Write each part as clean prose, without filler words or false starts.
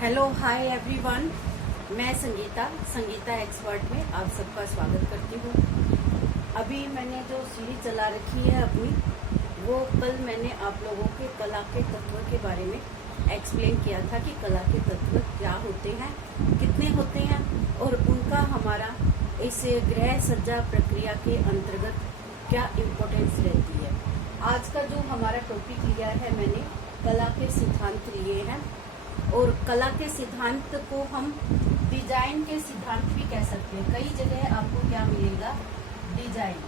Hello hi everyone, मैं Sangeeta expert में आप सबका स्वागत करती हूँ। अभी मैंने जो सीरीज चला रखी है अपनी, वो कल मैंने आप लोगों के कला के तत्व के बारे में एक्सप्लेन किया था कि कला के तत्व क्या होते हैं, कितने होते हैं और उनका हमारा इस गृह सज्जा प्रक्रिया के अंतर्गत क्या इम्पोर्टेंस रहती है। आज का जो हमारा टॉपिक लिया है, मैंने कला के सिद्धांत लिए हैं और कला के सिद्धांत को हम डिजाइन के सिद्धांत भी कह सकते हैं। कई जगह आपको क्या मिलेगा, डिजाइन।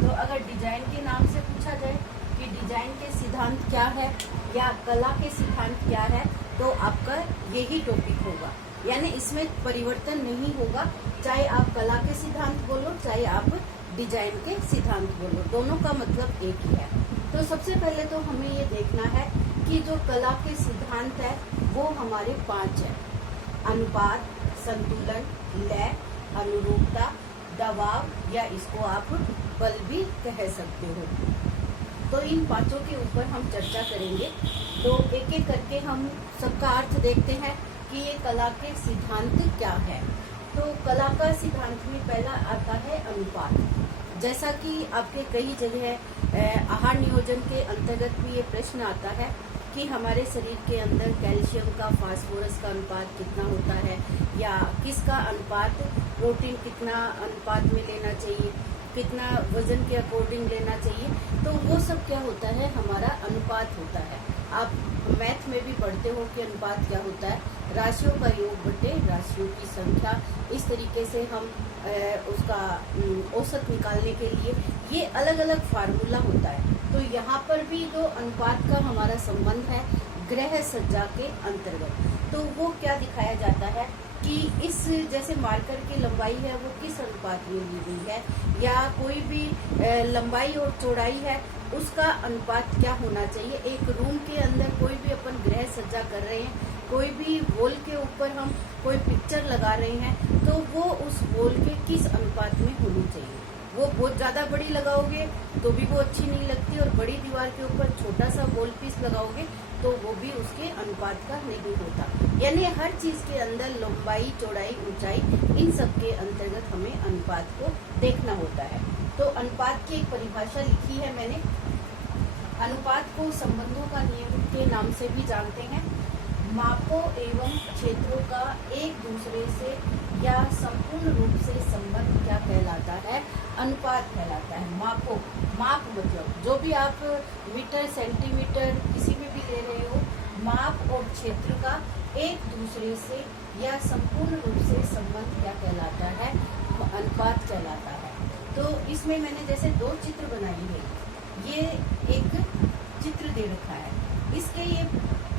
तो अगर डिजाइन के नाम से पूछा जाए कि डिजाइन के सिद्धांत क्या है या कला के सिद्धांत क्या है, तो आपका यही टॉपिक होगा। यानी इसमें परिवर्तन नहीं होगा, चाहे आप कला के सिद्धांत बोलो चाहे आप डिजाइन के सिद्धांत बोलो, दोनों का मतलब एक ही है। तो सबसे पहले तो हमें ये देखना है कि जो कला के सिद्धांत है वो हमारे 5 है: अनुपात, संतुलन, लय, अनुरूपता, दबाव या इसको आप बल भी कह सकते हो। तो इन 5 के ऊपर हम चर्चा करेंगे। तो एक एक करके हम सबका अर्थ देखते हैं कि ये कला के सिद्धांत क्या है। तो कला का सिद्धांत में पहला आता है अनुपात। जैसा कि आपके कई जगह आहार नियोजन के अंतर्गत भी ये प्रश्न आता है कि हमारे शरीर के अंदर कैल्शियम का, फास्फोरस का अनुपात कितना होता है, या किसका अनुपात, प्रोटीन कितना अनुपात में लेना चाहिए, कितना वजन के अकॉर्डिंग लेना चाहिए। तो वो सब क्या होता है, हमारा अनुपात होता है। आप मैथ में भी पढ़ते हो कि अनुपात क्या होता है, राशियों का योग बटे राशियों की संख्या। इस तरीके से हम उसका औसत निकालने के लिए ये अलग अलग फार्मूला होता है। तो यहाँ पर भी जो अनुपात का हमारा संबंध है गृह सज्जा के अंतर्गत, तो वो क्या दिखाया जाता है कि इस जैसे मार्कर की लंबाई है वो किस अनुपात में ली गई है, या कोई भी लंबाई और चौड़ाई है उसका अनुपात क्या होना चाहिए। एक रूम के अंदर कोई भी अपन गृह सज्जा कर रहे हैं, कोई भी वॉल के ऊपर हम कोई पिक्चर लगा रहे हैं, तो वो उस वॉल के किस अनुपात में होनी चाहिए। वो बहुत ज्यादा बड़ी लगाओगे तो भी वो अच्छी नहीं लगती, और बड़ी दीवार के ऊपर छोटा सा वॉल पीस लगाओगे तो वो भी उसके अनुपात का नहीं होता। यानी हर चीज के अंदर लंबाई, चौड़ाई, ऊंचाई, इन सब के अंतर्गत हमें अनुपात को देखना होता है। तो अनुपात की एक परिभाषा लिखी है मैंने। अनुपात को संबंधों का नियम के नाम से भी जानते हैं। मापों एवं क्षेत्रों का एक दूसरे से या संपूर्ण रूप से संबंध क्या कहलाता है, अनुपात कहलाता है। मापों, माप मतलब जो भी आप मीटर, सेंटीमीटर किसी में भी ले रहे हो, माप और क्षेत्र का एक दूसरे से या संपूर्ण रूप से संबंध क्या कहलाता है, अनुपात कहलाता है। तो इसमें मैंने जैसे 2 चित्र बनाई है, ये एक चित्र दे रखा है, इसके ये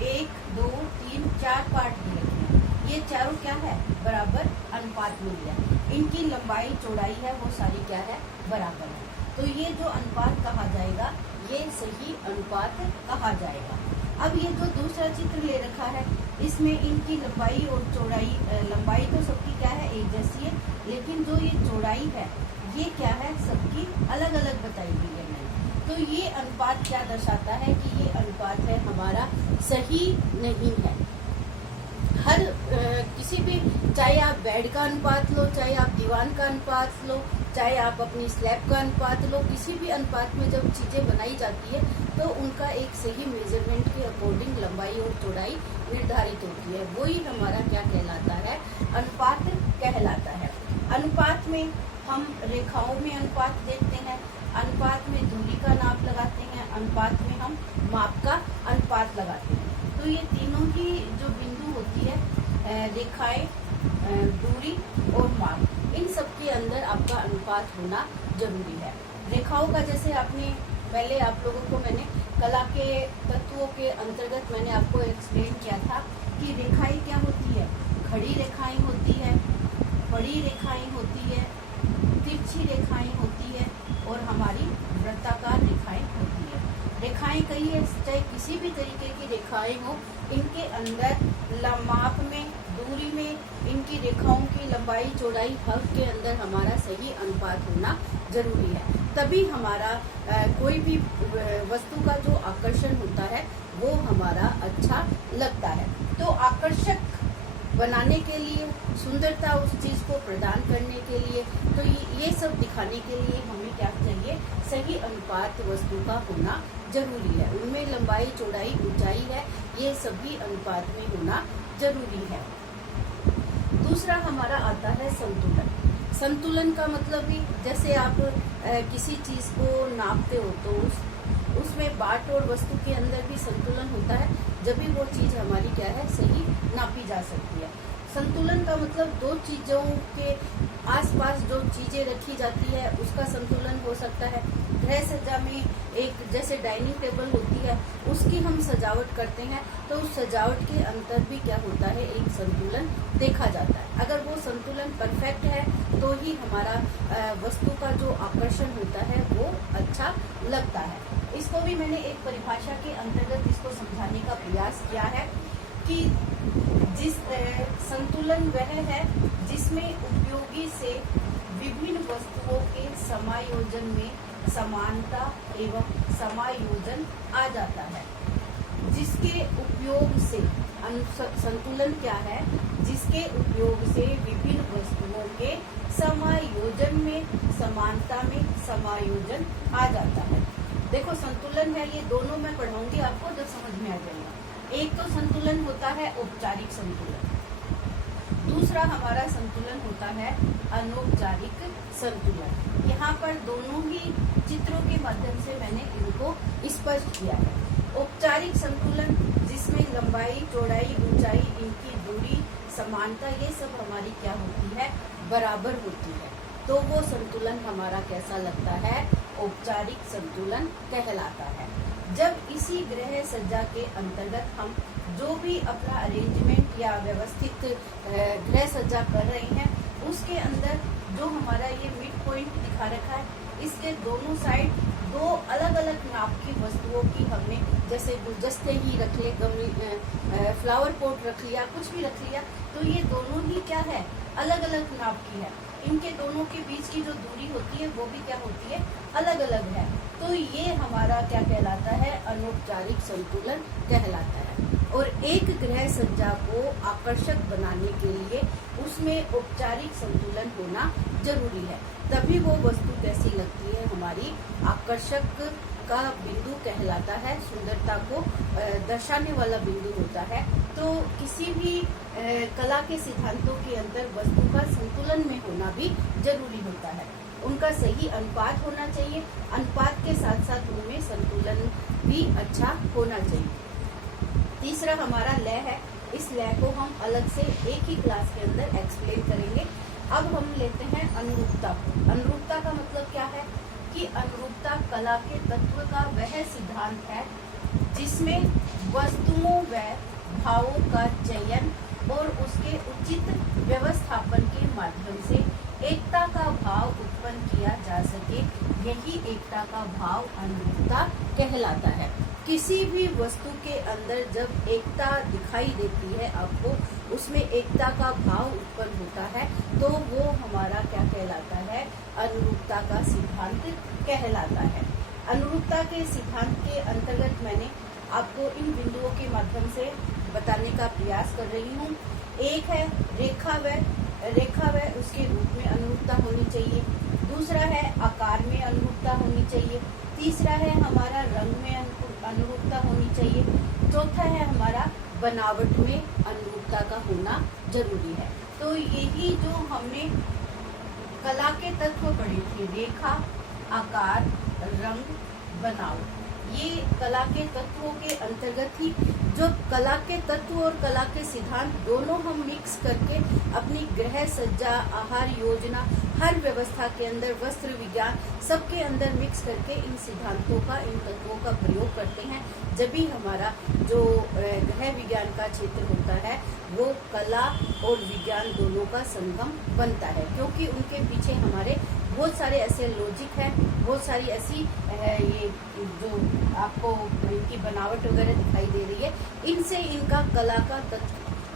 1, 2, 3, 4 पार्ट दे रखे हैं। ये चारों क्या है, बराबर अनुपात में लिया। इनकी लंबाई, चौड़ाई है वो सारी क्या है, बराबर है। तो ये जो अनुपात कहा जाएगा ये सही अनुपात कहा जाएगा। अब ये जो दूसरा चित्र ले रखा है, इसमें इनकी लंबाई और चौड़ाई, लंबाई तो सबकी क्या है, एक जैसी है, लेकिन जो ये चौड़ाई है ये क्या है, सबकी अलग अलग बताई गई है मैंने। तो ये अनुपात क्या दर्शाता है कि ये अनुपात है हमारा सही नहीं है। हर किसी भी, चाहे आप बेड का अनुपात लो, चाहे आप दीवान का अनुपात लो, चाहे आप अपनी स्लैब का अनुपात लो, किसी भी अनुपात में जब चीजें बनाई जाती है तो उनका एक सही मेजरमेंट के अकॉर्डिंग लंबाई और चौड़ाई निर्धारित होती है। वही हमारा क्या कहलाता है, अनुपात कहलाता है। अनुपात में हम रेखाओं में अनुपात देखते हैं, अनुपात में दूरी का नाप लगाते हैं, अनुपात में हम माप का अनुपात लगाते हैं। तो ये तीनों ही जो बिंदु होती है, रेखाएं, दूरी और माप, इन सब के अंदर आपका अनुपात होना जरूरी है। रेखाओं का जैसे आपने पहले आप लोगों को मैंने कला के तत्वों के अंतर्गत मैंने आपको एक्सप्लेन किया था कि रेखाएं क्या होती है, खड़ी रेखाएं होती है, बड़ी रेखाएं होती है, तिरछी रेखाएं होती है और हमारी वृत्ताकार रेखाएं होती है। रेखाएं कई है, चाहे किसी भी तरीके की रेखाएं हो, इनके अंदर माप में, दूरी में, इनकी रेखाओं की लंबाई, चौड़ाई, हर के अंदर हमारा सही अनुपात होना जरूरी है। तभी हमारा कोई भी वस्तु का जो आकर्षण होता है वो हमारा अच्छा लगता है। तो आकर्षक बनाने के लिए, सुंदरता उस चीज को प्रदान करने के लिए, तो ये सब दिखाने के लिए हमें क्या चाहिए, सही अनुपात वस्तु का होना जरूरी है। उनमें लंबाई, चौड़ाई, ऊंचाई है, ये सभी अनुपात में होना जरूरी है। दूसरा हमारा आता है संतुलन। संतुलन का मतलब भी, जैसे आप किसी चीज को नापते हो तो उसमें बाट और वस्तु के अंदर भी संतुलन होता है, जब भी वो चीज हमारी क्या है, सही नापी जा सकती है। संतुलन का मतलब दो चीजों के आसपास जो चीजें रखी जाती है उसका संतुलन हो सकता है। गृह सज्जा में एक जैसे डाइनिंग टेबल होती है, उसकी हम सजावट करते हैं तो उस सजावट के अंदर भी क्या होता है, एक संतुलन देखा जाता है। अगर वो संतुलन परफेक्ट है तो ही हमारा वस्तु का जो आकर्षण होता है वो अच्छा लगता है। इसको भी मैंने एक परिभाषा के अंतर्गत इसको समझाने का प्रयास किया है कि जिस संतुलन वह है जिसमें उपयोगी से विभिन्न वस्तुओं के समायोजन में समानता एवं समायोजन आ जाता है। जिसके उपयोग से संतुलन क्या है, जिसके उपयोग से विभिन्न वस्तुओं के समायोजन में, समानता में समायोजन आ जाता है। देखो संतुलन है, ये दोनों मैं पढ़ाऊंगी आपको जब समझ में आ जाएगा। एक तो संतुलन होता है औपचारिक संतुलन, दूसरा हमारा संतुलन होता है अनौपचारिक संतुलन। यहाँ पर दोनों ही चित्रों के माध्यम से मैंने इनको स्पष्ट किया है। औपचारिक संतुलन जिसमें लंबाई, चौड़ाई, ऊंचाई, इनकी दूरी, समानता, ये सब हमारी क्या होती है, बराबर होती है, तो वो संतुलन हमारा कैसा लगता है, औपचारिक संतुलन कहलाता है। जब इसी गृह सज्जा के अंतर्गत हम जो भी अपना अरेंजमेंट या व्यवस्थित गृह सज्जा कर रहे हैं, उसके अंदर जो हमारा ये मिड पॉइंट दिखा रखा है, इसके दोनों साइड दो अलग अलग नाप की वस्तुओं की हमने, जैसे गुलदस्ते ही रख ले, फ्लावर पॉट रख लिया, कुछ भी रख लिया, तो ये दोनों ही क्या है, अलग अलग नाप की है। इनके दोनों के बीच की जो दूरी होती है वो भी क्या होती है, अलग अलग है। तो ये हमारा क्या कहलाता है, अनौपचारिक संतुलन कहलाता है। और एक गृह सज्जा को आकर्षक बनाने के लिए उसमें औपचारिक संतुलन होना जरूरी है, तभी वो वस्तु कैसी लगती है, हमारी आकर्षक का बिंदु कहलाता है, सुंदरता को दर्शाने वाला बिंदु होता है। तो किसी भी कला के सिद्धांतों के अंदर वस्तु का संतुलन में होना भी जरूरी होता है। उनका सही अनुपात होना चाहिए, अनुपात के साथ साथ उनमें संतुलन भी अच्छा होना चाहिए। तीसरा हमारा लय है, इस लय को हम अलग से एक ही क्लास के अंदर एक्सप्लेन करेंगे। अब हम लेते हैं अनुरूपता। अनुरूपता का मतलब क्या है कि अनुरूपता कला के तत्व का वह सिद्धांत है जिसमें वस्तुओं व भावों का चयन और उसके उचित व्यवस्थापन के माध्यम से एकता का भाव उत्पन्न किया जा सके। यही एकता का भाव अनुरूपता कहलाता है। किसी भी वस्तु के अंदर जब एकता दिखाई देती है आपको, उसमें एकता का भाव उत्पन्न होता है, तो वो हमारा क्या कहलाता है, अनुरूपता का सिद्धांत कहलाता है। अनुरूपता के सिद्धांत के अंतर्गत मैंने आपको इन बिंदुओं के माध्यम से बताने का प्रयास कर रही हूँ। एक है रेखा व उसके रूप में अनुरूपता होनी चाहिए। दूसरा है आकार में अनुरूपता होनी चाहिए। तीसरा है हमारा रंग में अनुरूपता होनी चाहिए। चौथा है हमारा बनावट में अनुरूपता का होना जरूरी है। तो यही जो हमने कला के तत्व पढ़े थे, रेखा, आकार, रंग, बनावट, ये कला के तत्वों के अंतर्गत ही, जो कला के तत्व और कला के सिद्धांत दोनों हम मिक्स करके अपनी गृह सज्जा, आहार योजना, हर व्यवस्था के अंदर, वस्त्र विज्ञान, सबके अंदर मिक्स करके इन सिद्धांतों का, इन तत्वों का प्रयोग करते हैं। जब भी हमारा जो गृह विज्ञान का क्षेत्र होता है वो कला और विज्ञान दोनों का संगम बनता है, क्योंकि उनके पीछे हमारे बहुत सारे ऐसे लॉजिक है, बहुत सारी ऐसी ये जो आपको इनकी बनावट वगैरह दिखाई दे रही है, इनसे इनका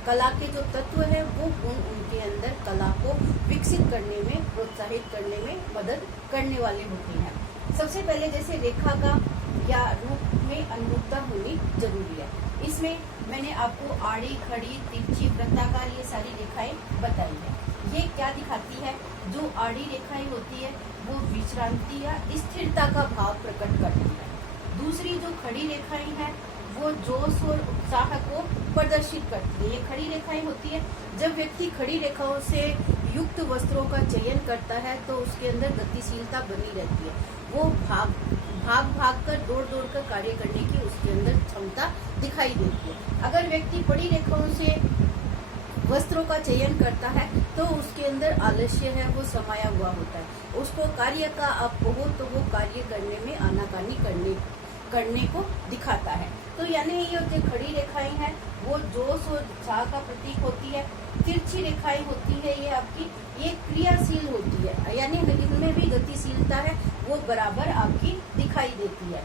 कला के जो तत्व है वो गुण उनके अंदर कला को विकसित करने में, प्रोत्साहित करने में मदद करने वाले होते हैं। सबसे पहले जैसे रेखा का या रूप में अनुरूपता होनी जरूरी है। इसमें मैंने आपको आड़ी, खड़ी, तिरछी, वृत्ताकार ये सारी रेखाएं बताई है। ये क्या दिखाती है? जो आड़ी रेखाएं होती है वो विश्रांति या स्थिरता का भाव प्रकट करती है। दूसरी जो खड़ी रेखाएं हैं वो जोश और उत्साह को प्रदर्शित करती है। ये खड़ी रेखाएं होती है, जब व्यक्ति खड़ी रेखाओं से युक्त वस्त्रों का चयन करता है तो उसके अंदर गतिशीलता बनी रहती है। वो भाग कर दौड़ कर कार्य करने की उसके अंदर क्षमता दिखाई देती है। अगर व्यक्ति बड़ी रेखाओं से वस्त्रों का चयन करता है तो उसके अंदर आलस्य है वो समाया हुआ होता है। उसको कार्य का आप हो तो वो कार्य करने में आनाकानी करने को दिखाता है। तो यानी ये जो खड़ी रेखाएं हैं वो जोश और उत्साह का प्रतीक होती है। तिरछी रेखाएं होती है ये आपकी ये क्रियाशील होती है, यानी इनमें भी गतिशीलता है वो बराबर आपकी दिखाई देती है।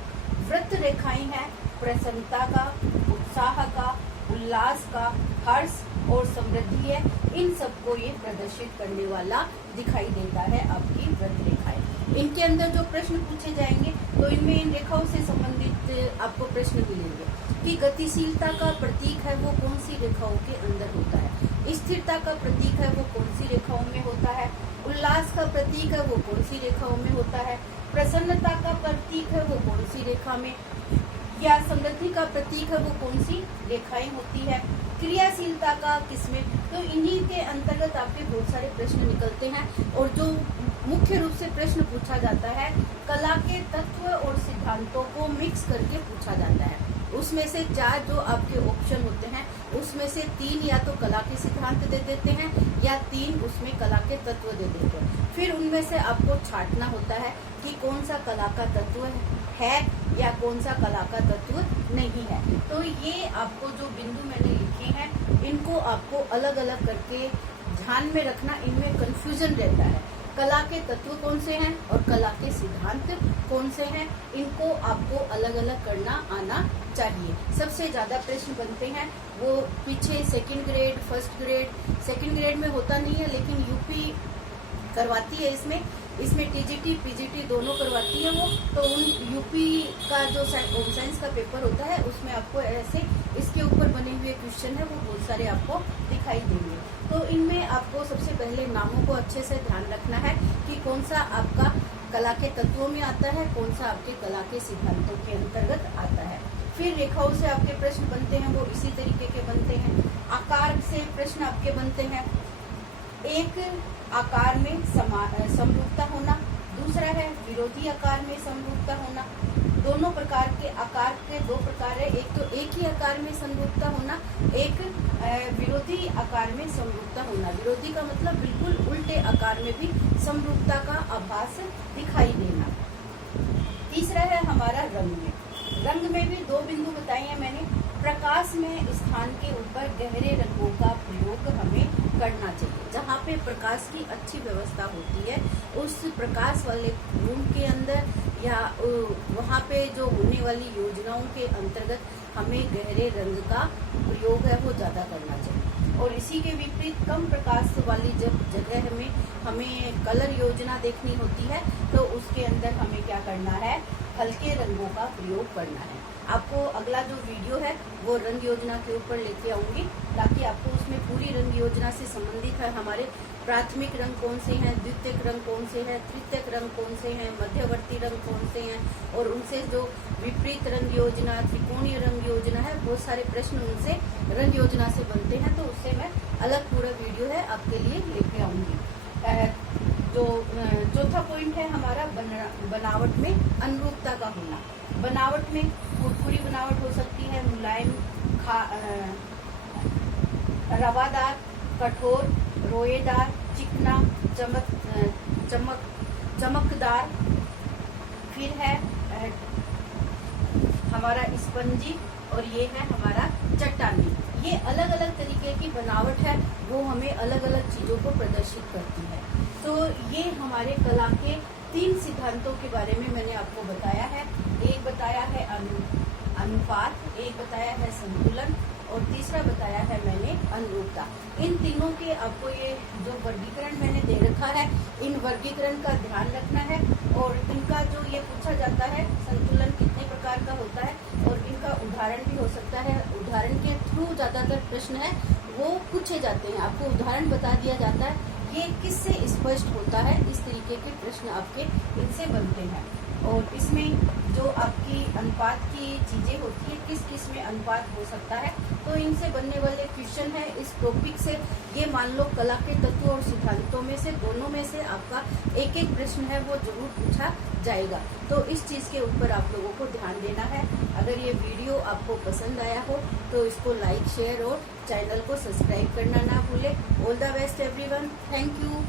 वृत्त रेखाएं हैं प्रसन्नता का, उत्साह का, उल्लास का, हर्ष और समृद्धि है, इन सबको ये प्रदर्शित करने वाला दिखाई देता है आपकी वृत्त रेखाएं। इनके अंदर जो प्रश्न पूछे जाएंगे तो इनमें इन रेखाओं से संबंधित आपको प्रश्न मिलेंगे कि गतिशीलता का प्रतीक है वो कौन सी रेखाओं के अंदर होता है, स्थिरता का प्रतीक है वो कौन सी रेखाओं में होता है, उल्लास का प्रतीक है वो कौन सी रेखाओं में होता है, प्रसन्नता का प्रतीक है वो कौन सी रेखा में, या समृद्धि का प्रतीक है वो कौन सी रेखाएं होती है, क्रियाशीलता का किसमें। तो इन्हीं के अंतर्गत आपके बहुत सारे प्रश्न निकलते हैं। और जो मुख्य रूप से प्रश्न पूछा जाता है कला के तत्व और सिद्धांतों को मिक्स करके पूछा जाता है। उसमें से 4 जो आपके ऑप्शन होते हैं उसमें से 3 या तो कला के सिद्धांत दे देते हैं या 3 उसमें कला के तत्व दे देते हैं। फिर उनमें से आपको छांटना होता है कि कौन सा कला का तत्व है या कौन सा कला का तत्व नहीं है। तो ये आपको जो बिंदु मैंने लिखे हैं इनको आपको अलग अलग करके ध्यान में रखना, इनमें कंफ्यूजन रहता है। कला के तत्व कौन से हैं और कला के सिद्धांत कौन से हैं, इनको आपको अलग अलग करना आना चाहिए। सबसे ज्यादा प्रश्न बनते हैं वो पीछे second grade, first grade, second grade में होता नहीं है लेकिन यूपी करवाती है। इसमें टीजीटी पीजीटी दोनों करवाती है वो। तो उन यूपी का जो होम साइंस का पेपर होता है उसमें आपको ऐसे इसके ऊपर बने हुए क्वेश्चन है वो बहुत सारे आपको दिखाई देंगे। तो इनमें आपको सबसे पहले नामों को अच्छे से ध्यान रखना है कि कौन सा आपका कला के तत्वों में आता है, कौन सा आपके कला के सिद्धांतों के अंतर्गत आता है। फिर रेखाओं से आपके प्रश्न बनते हैं वो इसी तरीके के बनते हैं। आकार से प्रश्न आपके बनते हैं, एक आकार में समरूपता होना, दूसरा है विरोधी आकार में समरूपता होना। दोनों प्रकार के आकार के 2 प्रकार है, एक तो एक ही आकार में समरूपता होना, एक विरोधी आकार में समरूपता होना। विरोधी का मतलब बिल्कुल उल्टे आकार में भी समरूपता का आभास दिखाई देना। तीसरा है हमारा रंग में। रंग में भी 2 बिंदु बताए हैं मैंने। प्रकाश में स्थान के ऊपर गहरे रंगों का प्रयोग हमें करना चाहिए। जहाँ पे प्रकाश की अच्छी व्यवस्था होती है उस प्रकाश वाले रूम के अंदर या वहाँ पे जो होने वाली योजनाओं के अंतर्गत हमें गहरे रंग का प्रयोग है वो ज़्यादा करना चाहिए। और इसी के विपरीत कम प्रकाश वाली जब जगह में हमें कलर योजना देखनी होती है तो उसके अंदर हमें क्या करना है, हल्के रंगों का प्रयोग करना है। आपको अगला जो वीडियो है वो रंग योजना के ऊपर लेके आऊंगी ताकि आपको उसमें पूरी रंग योजना से संबंधित है हमारे प्राथमिक रंग कौन से हैं, द्वितीयक रंग कौन से हैं, तृतीयक रंग कौन से हैं, मध्यवर्ती रंग कौन से हैं और उनसे जो विपरीत रंग योजना, त्रिकोणीय रंग योजना है, बहुत सारे प्रश्न उनसे रंग योजना से बनते हैं। तो उससे मैं अलग पूरा वीडियो है आपके लिए लेके आऊंगी। जो चौथा पॉइंट है हमारा बनावट में अनुरूपता का होना। बनावट में फुरफुरी बनावट हो सकती है, मुलायम, रवादार, कठोर, रोएदार, चिकना, चमकदार। फिर है हमारा स्पंजी और ये है हमारा चट्टानी। ये अलग अलग तरीके की बनावट है वो हमें अलग अलग चीजों को प्रदर्शित करती है। तो ये हमारे कला के 3 सिद्धांतों के बारे में मैंने आपको बताया है। एक बताया है अनुपात, एक बताया है संतुलन और तीसरा बताया है मैंने अनुरूपता। इन तीनों के आपको ये जो वर्गीकरण मैंने दे रखा है इन वर्गीकरण का ध्यान रखना है। और इनका जो ये पूछा जाता है संतुलन कितने प्रकार का होता है और इनका उदाहरण भी हो सकता है। उदाहरण के थ्रू ज्यादातर प्रश्न है वो पूछे जाते हैं। आपको उदाहरण बता दिया जाता है, ये किससे स्पष्ट होता है, इस तरीके के प्रश्न आपके इनसे बनते हैं। और इसमें जो आपकी अनुपात की चीजें होती है, किस किस में अनुपात हो सकता है, तो इनसे बनने वाले क्वेश्चन है इस टॉपिक से। ये मान लो कला के तत्व और सिद्धांतों में से दोनों में से आपका एक एक प्रश्न है वो जरूर पूछा जाएगा। तो इस चीज के ऊपर आप लोगों को ध्यान देना है। अगर ये वीडियो आपको पसंद आया हो तो इसको लाइक, शेयर और चैनल को सब्सक्राइब करना ना भूले। All the best everyone, thank you.